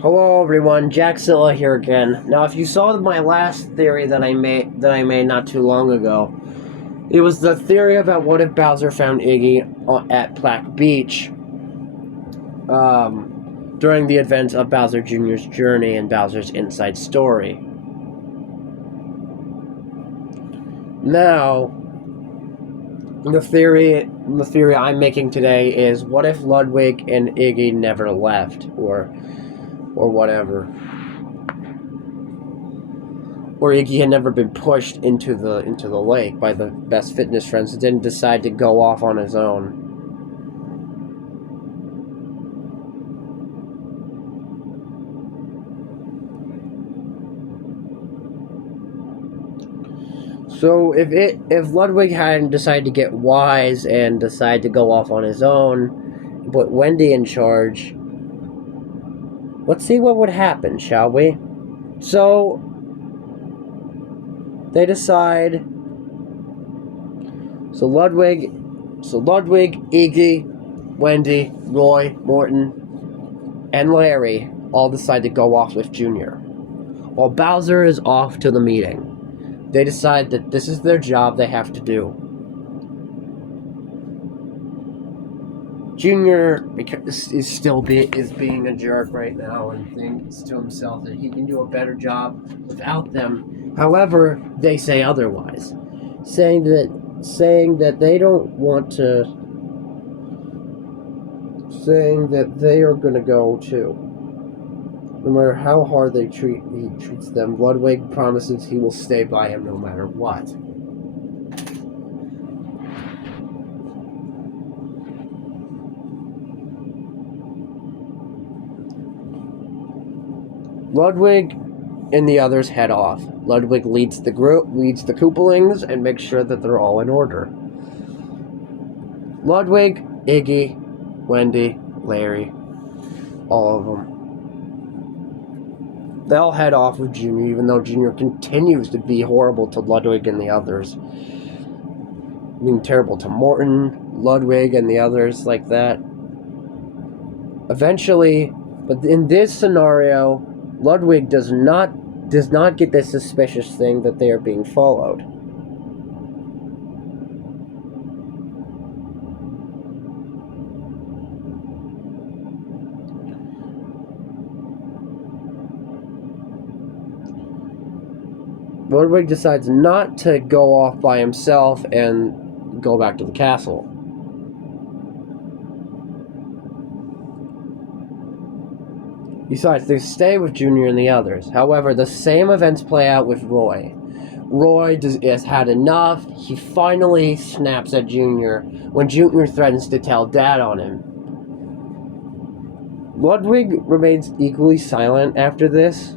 Hello everyone, Jacksilla here again. Now, if you saw my last theory that I made not too long ago, it was the theory about what if Bowser found Iggy at Black Beach during the events of Bowser Jr.'s journey and Bowser's inside story. Now, the theory I'm making today is what if Ludwig and Iggy never left, or whatever. Or Iggy had never been pushed into the lake by the best fitness friends and didn't decide to go off on his own. So if Ludwig hadn't decided to get wise and decide to go off on his own, put Wendy in charge, let's see what would happen, shall we? So they decide. So Ludwig, Iggy, Wendy, Roy, Morton, and Larry all decide to go off with Junior. While Bowser is off to the meeting, they decide that this is their job they have to do. Junior is being a jerk right now and thinks to himself that he can do a better job without them. However, they say otherwise, saying that they don't want to, saying that they are going to go too. No matter how hard he treats them, Ludwig promises he will stay by him no matter what. Ludwig and the others head off. Ludwig leads the Koopalings, and makes sure that they're all in order. Ludwig, Iggy, Wendy, Larry, all of them. They'll head off with Junior, even though Junior continues to be horrible to Ludwig and the others. Being terrible to Morton, Ludwig, and the others like that. Eventually, but in this scenario, Ludwig does not get this suspicious thing that they are being followed. Ludwig decides not to go off by himself and go back to the castle. Besides, they stay with Junior and the others. However, the same events play out with Roy. Roy has had enough. He finally snaps at Junior when Junior threatens to tell Dad on him. Ludwig remains equally silent after this.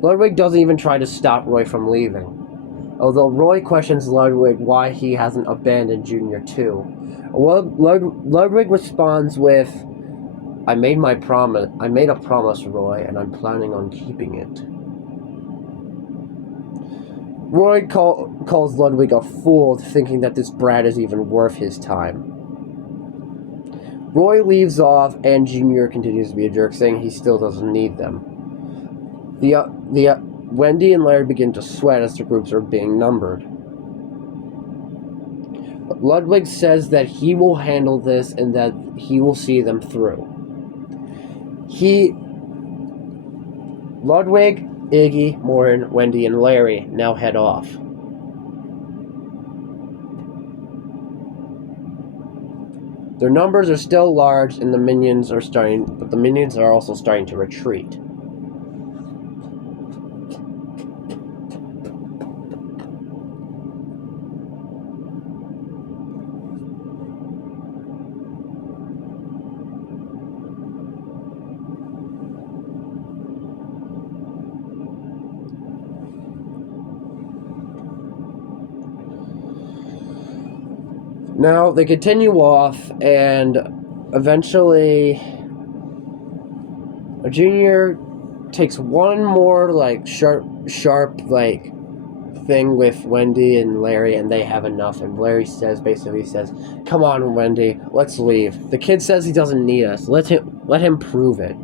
Ludwig doesn't even try to stop Roy from leaving, although Roy questions Ludwig why he hasn't abandoned Junior too. Ludwig responds with, I made a promise, Roy, and I'm planning on keeping it. Roy calls Ludwig a fool, thinking that this brat is even worth his time. Roy leaves off, and Junior continues to be a jerk, saying he still doesn't need them. Wendy and Larry begin to sweat as the groups are being numbered. Ludwig says that he will handle this and that he will see them through. Ludwig, Iggy, Morton, Wendy, and Larry now head off. Their numbers are still large, and the minions are also starting to retreat. Now, they continue off, and eventually Junior takes one more, sharp, thing with Wendy and Larry, and they have enough, and Larry basically says, come on, Wendy, let's leave. The kid says he doesn't need us. Let him prove it.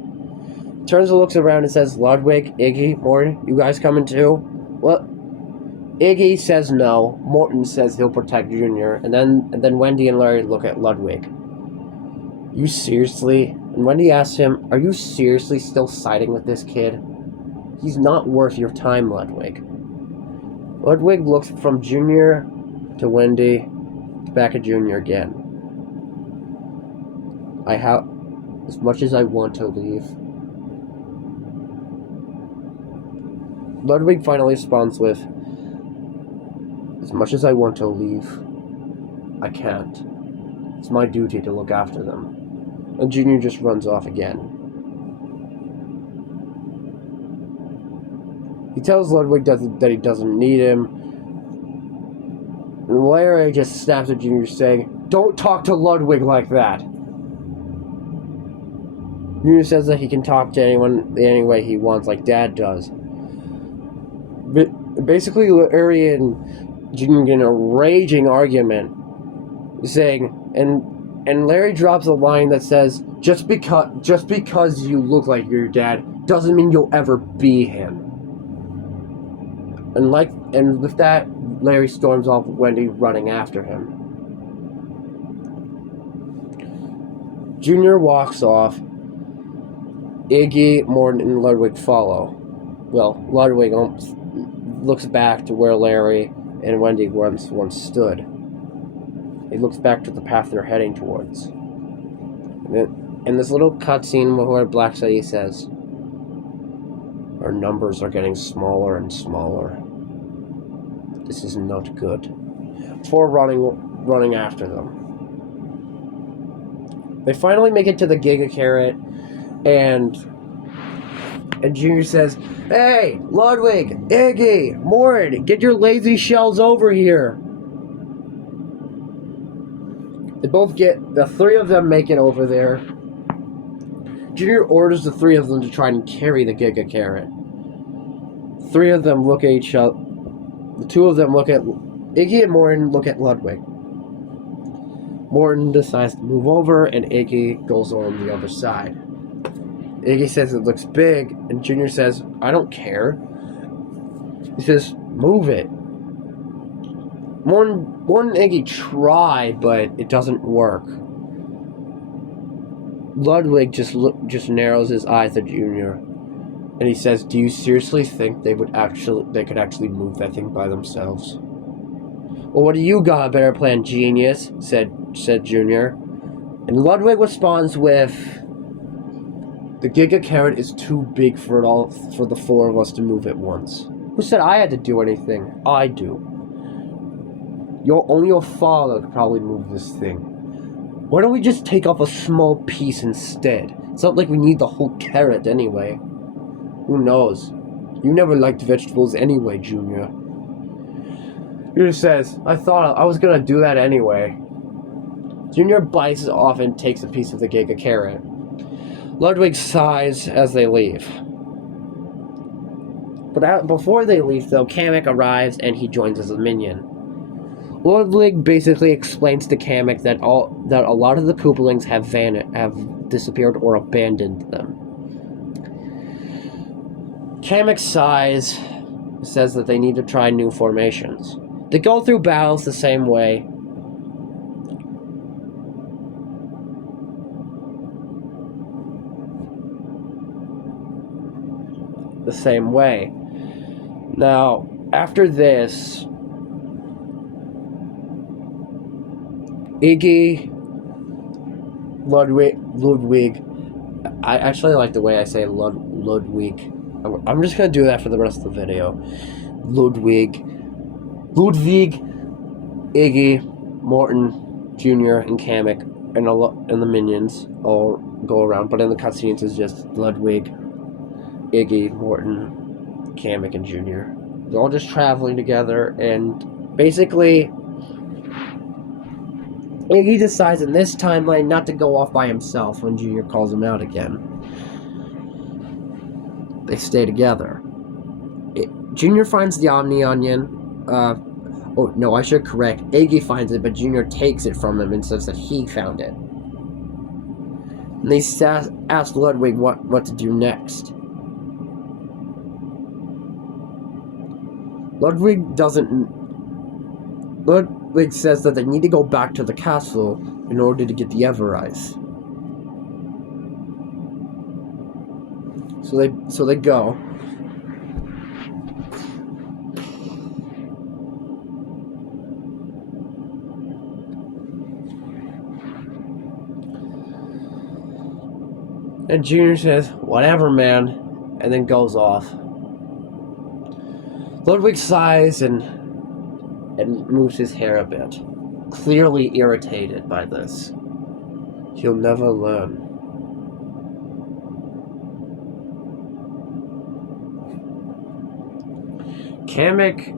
Turns and looks around and says, Ludwig, Iggy, Morton, you guys coming too? What? Iggy says no. Morton says he'll protect Junior. And then Wendy and Larry look at Ludwig. You seriously? And Wendy asks him, are you seriously still siding with this kid? He's not worth your time, Ludwig. Ludwig looks from Junior to Wendy, back at Junior again. I have, as much as I want to leave. Ludwig finally responds with, as much as I want to leave, I can't. It's my duty to look after them. And Junior just runs off again. He tells Ludwig that he doesn't need him. And Larry just snaps at Junior saying, don't talk to Ludwig like that. Junior says that he can talk to anyone any way he wants, like Dad does. But basically, Larry and Junior get in a raging argument, saying, and Larry drops a line that says, just because you look like your dad doesn't mean you'll ever be him. And with that, Larry storms off with Wendy running after him. Junior walks off. Iggy, Morton, and Ludwig follow. Well, Ludwig looks back to where Larry and Wendy once stood. He looks back to the path they're heading towards. In this little cutscene where Black City says, our numbers are getting smaller and smaller. This is not good. Before running after them. They finally make it to the Giga Carrot, and Junior says, hey, Ludwig, Iggy, Mort, get your lazy shells over here. The three of them make it over there. Junior orders the three of them to try and carry the Giga Carrot. Three of them look at each other. The two of them look at Iggy and Morton look at Ludwig. Morton decides to move over, and Iggy goes on the other side. Iggy says it looks big, and Junior says, I don't care. He says, move it. Morton and Iggy try, but it doesn't work. Ludwig just narrows his eyes at Junior, and he says, do you seriously think they could actually move that thing by themselves? Well, what do you got a better plan, genius? said Junior. And Ludwig responds with, the Giga Carrot is too big for the four of us to move at once. Who said I had to do anything? I do. Only your father could probably move this thing. Why don't we just take off a small piece instead? It's not like we need the whole carrot anyway. Who knows? You never liked vegetables anyway, Junior. Junior says, I thought I was gonna do that anyway. Junior bites off and takes a piece of the Giga Carrot. Ludwig sighs as they leave. But before they leave, though, Kamek arrives and he joins as a minion. Ludwig basically explains to Kamek that a lot of the Koopalings have disappeared or abandoned them. Kamek sighs, says that they need to try new formations. They go through battles the same way. Now, after this, Iggy, Ludwig, I actually like the way I say Ludwig. I'm just going to do that for the rest of the video. Ludwig, Iggy, Morton, Junior, and Kamek, and the minions all go around. But in the cutscenes, it's just Ludwig, Iggy, Morton, Kamek, and Junior. They're all just traveling together, and basically, Iggy decides in this timeline not to go off by himself when Junior calls him out again. They stay together. Junior finds the Omni Onion. Oh, no, I should correct. Iggy finds it, but Junior takes it from him and says that he found it. And they ask Ludwig what to do next. Ludwig says that they need to go back to the castle in order to get the Everrise. So they go. And Junior says, "Whatever, man," and then goes off. Ludwig sighs and moves his hair a bit, clearly irritated by this. He'll never learn. Kamek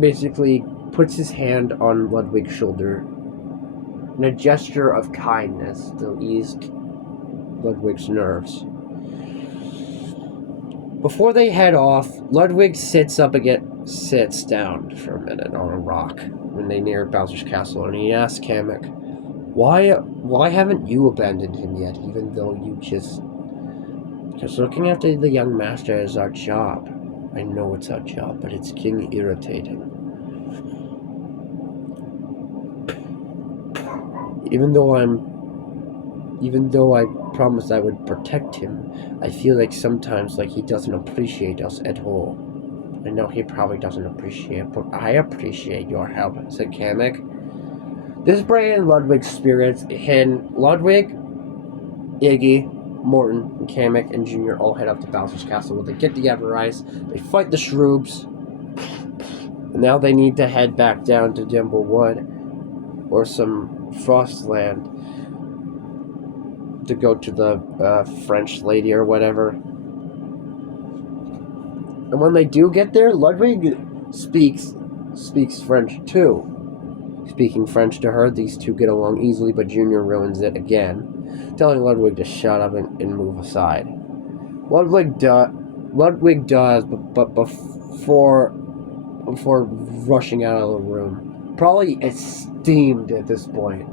basically puts his hand on Ludwig's shoulder in a gesture of kindness to ease Ludwig's nerves. Before they head off, Ludwig sits down for a minute on a rock when they near Bowser's castle, and he asks Kamek, "Why haven't you abandoned him yet, even though you just..." "Because looking after the young master is our job. I know it's our job, but it's getting irritating. Even though I promised I would protect him, I feel like sometimes like he doesn't appreciate us at all. I know he probably doesn't appreciate, but I appreciate your help," said Kamek. This brightens Ludwig's spirits, and Ludwig, Iggy, Morton, and Kamek, and Junior all head up to Bowser's castle where they get the Everrise, they fight the Shroobs, and now they need to head back down to Dimblewood or some Frostland to go to the French lady or whatever. And when they do get there, Ludwig speaks French too. Speaking French to her, these two get along easily, but Junior ruins it again, telling Ludwig to shut up and move aside. Ludwig does, but before rushing out of the room, probably esteemed at this point.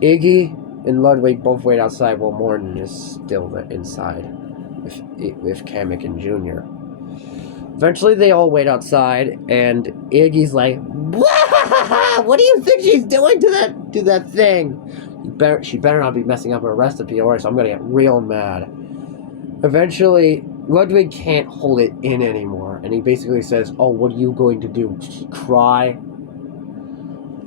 Iggy and Ludwig both wait outside while Morton is still inside with Kamek and Junior. Eventually, they all wait outside, and Iggy's like, "What do you think she's doing to that thing? She better not be messing up her recipe, or else I'm gonna get real mad." Eventually, Ludwig can't hold it in anymore, and he basically says, "Oh, what are you going to do? Cry?"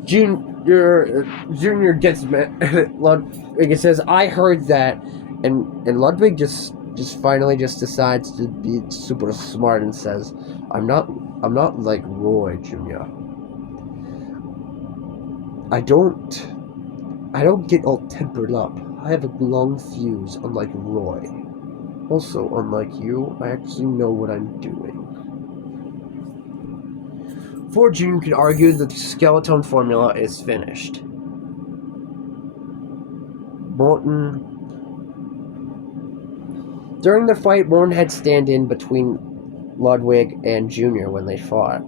Junior gets mad. Ludwig says, "I heard that," and Ludwig just finally decides to be super smart and says, I'm not like Roy, Junior. I don't get all tempered up. I have a long fuse, unlike Roy. Also, unlike you, I actually know what I'm doing." Before Junior could argue that the skeleton formula is finished, during the fight, Morton had stand in between Ludwig and Junior when they fought.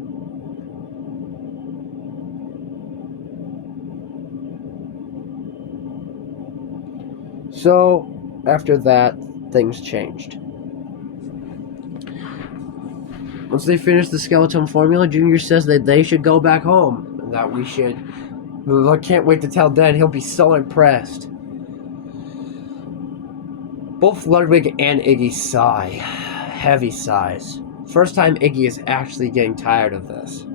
So, after that, things changed. Once they finished the skeleton formula, Junior says that they should go back home, and that we should... I can't wait to tell Dad, he'll be so impressed. Both Ludwig and Iggy sigh. Heavy sighs. First time Iggy is actually getting tired of this.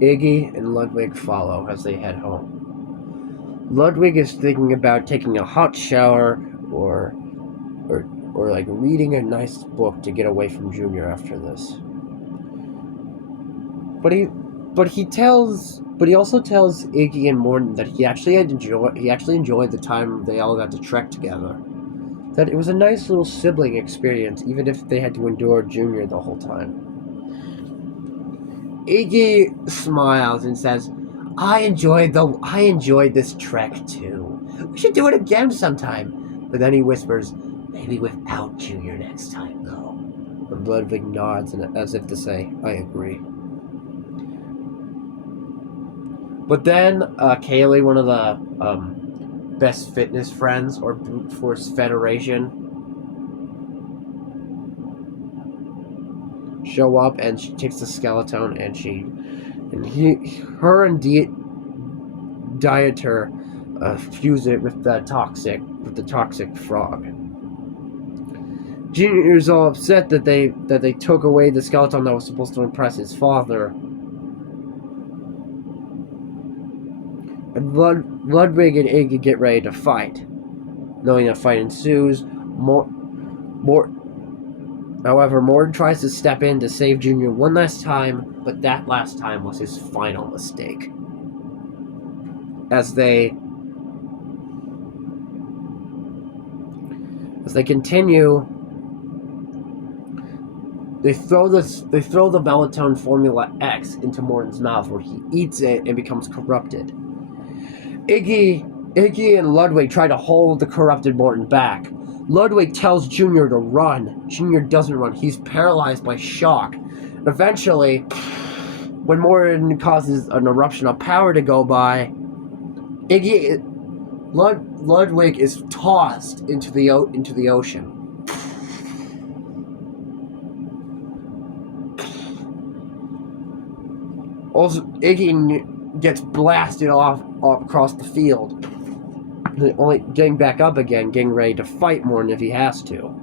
Iggy and Ludwig follow as they head home. Ludwig is thinking about taking a hot shower or like reading a nice book to get away from Junior after this. But he also tells Iggy and Morton that he actually enjoyed the time they all got to trek together. That it was a nice little sibling experience, even if they had to endure Junior the whole time. Iggy smiles and says, I enjoyed this trek too. We should do it again sometime. But then he whispers, maybe without Junior next time, though. And Ludwig nods as if to say, I agree. But then Kaylee, one of the best fitness friends or brute force federation, show up, and she takes the skeleton, and her and Dieter fuse it with the toxic frog. Junior's all upset that they took away the skeleton that was supposed to impress his father. And Ludwig and Iggy get ready to fight. Knowing a fight ensues, however, Mord tries to step in to save Junior one last time, but that last time was his final mistake. As they continue, they throw the melatonin formula X into Morton's mouth, where he eats it and becomes corrupted. Iggy and Ludwig try to hold the corrupted Morton back. Ludwig tells Junior to run. Junior doesn't run. He's paralyzed by shock. And eventually, when Morton causes an eruption of power to go by, Ludwig is tossed into the ocean. Also, Iggy gets blasted off across the field, only getting back up again, getting ready to fight Morton if he has to.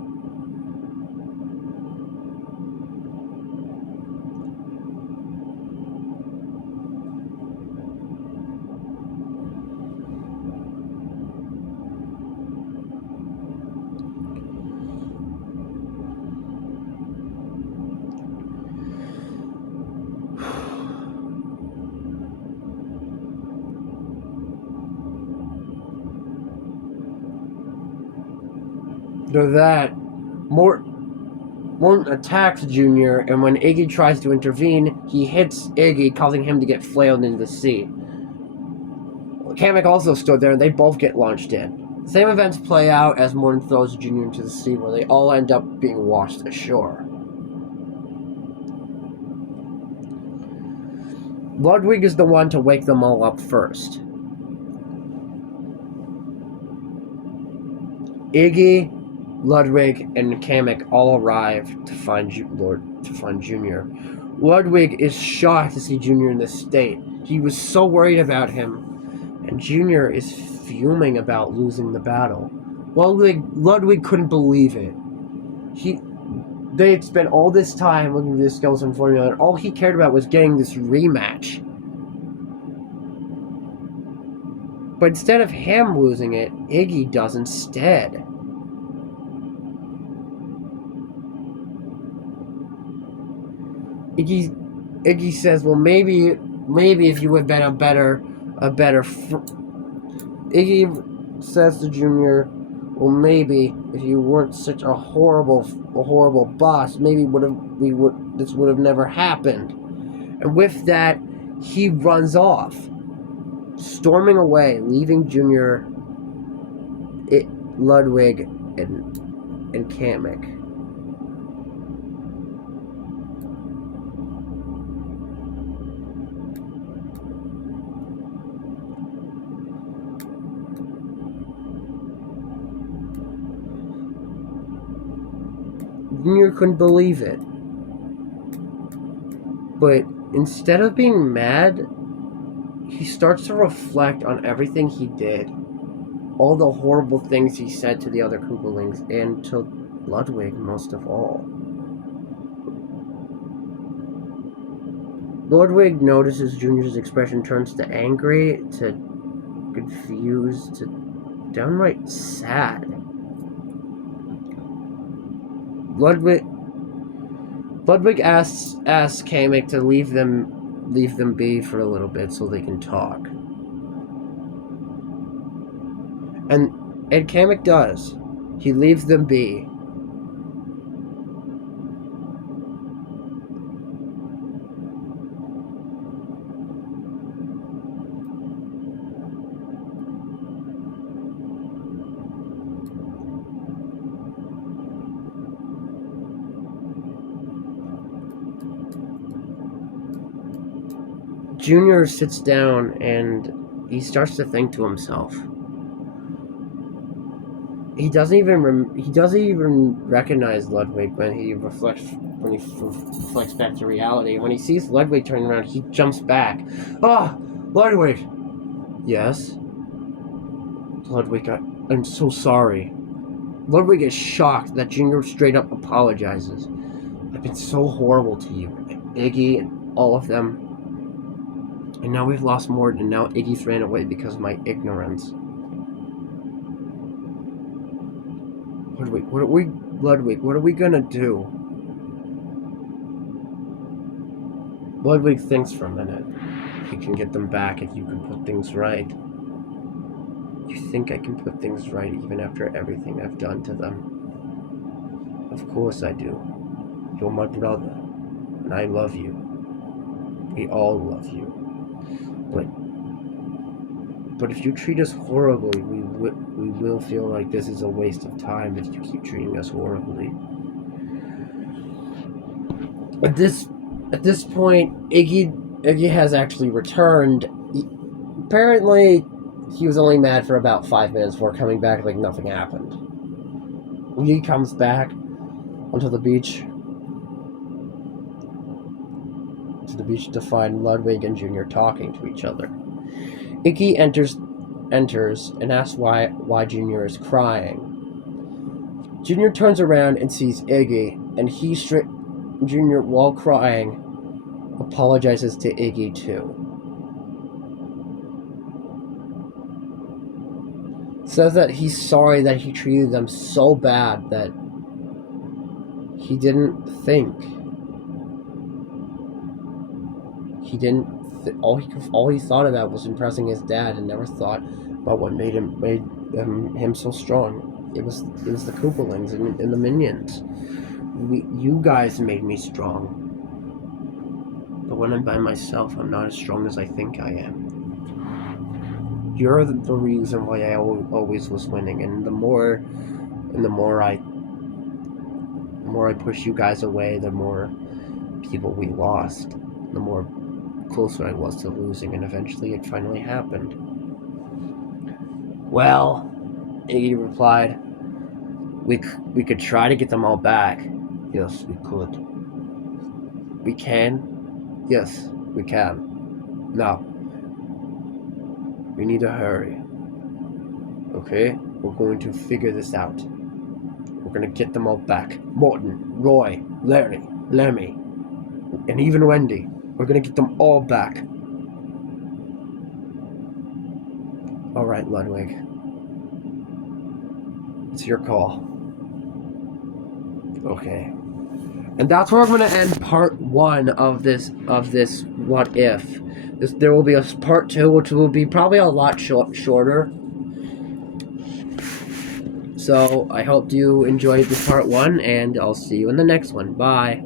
After that, Morton attacks Junior, and when Iggy tries to intervene, he hits Iggy, causing him to get flailed into the sea. Kamek also stood there, and they both get launched in. The same events play out as Morton throws Junior into the sea, where they all end up being washed ashore. Ludwig is the one to wake them all up first. Iggy, Ludwig, and Kamek all arrive to find Junior. Ludwig is shocked to see Junior in this state. He was so worried about him, and Junior is fuming about losing the battle. Ludwig couldn't believe it. They had spent all this time looking for this skeleton formula, and all he cared about was getting this rematch. But instead of him losing it, Iggy does instead. Iggy says, "Well, maybe if you had been a better." Iggy says to Junior, "Well, maybe if you weren't such a horrible boss, maybe this would have never happened." And with that, he runs off, storming away, leaving Junior, Ludwig, and Kamek. Junior couldn't believe it. But instead of being mad, he starts to reflect on everything he did. All the horrible things he said to the other Koopalings, and to Ludwig most of all. Ludwig notices Junior's expression turns to angry, to confused, to downright sad. Ludwig asks Kamek to leave them be for a little bit so they can talk. And Kamek does. He leaves them be. Junior sits down and he starts to think to himself. He doesn't even recognize Ludwig when he reflects back to reality. When he sees Ludwig turning around, he jumps back. Ah, Ludwig. Yes. Ludwig, I'm so sorry. Ludwig is shocked that Junior straight up apologizes. I've been so horrible to you, Iggy, and all of them. And now we've lost more, and now Iggy's ran away because of my ignorance. Ludwig, what are we gonna do? Ludwig thinks for a minute. You can get them back if you can put things right. You think I can put things right even after everything I've done to them? Of course I do. You're my brother, and I love you. We all love you. But if you treat us horribly, we will feel like this is a waste of time if you keep treating us horribly. At this point, Iggy has actually returned. Apparently, he was only mad for about 5 minutes before coming back like nothing happened. He comes back onto the beach to find Ludwig and Junior talking to each other. Iggy enters and asks why Junior is crying. Junior turns around and sees Iggy, and Junior, while crying, apologizes to Iggy too. Says that he's sorry that he treated them so bad that he didn't think. All he thought about was impressing his dad, and never thought about what made him so strong. It was the Koopalings and the minions. You guys made me strong. But when I'm by myself, I'm not as strong as I think I am. You're the reason why I always was winning, and the more I push you guys away, the more people we lost, the more closer I was to losing, and eventually it finally happened. Well, Iggy replied, we could try to get them all back. Yes, we could. We can? Yes, we can. Now, we need to hurry. Okay? We're going to figure this out. We're going to get them all back. Morton, Roy, Larry, Lemmy, and even Wendy. We're going to get them all back. Alright, Ludwig. It's your call. Okay. And that's where I'm going to end part 1 of this What If. There will be a part 2, which will be probably a lot shorter. So, I hope you enjoyed this part 1, and I'll see you in the next one. Bye.